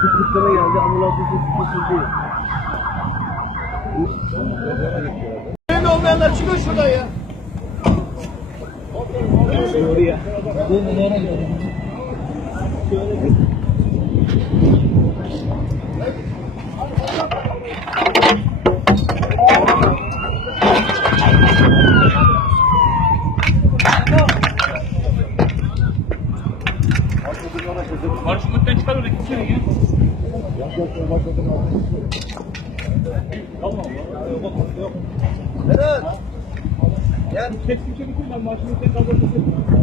Kutluklama geldi, ambulans kesildi. Önemli olmayanlar çıkın şuradan ya. Oraya. Bu nereye gidiyor? Barış Umut'tan çıkar oraya gitsene ya. Berat. Gel. Tepsi çekiyor lan maaşını sen kaldırırsın.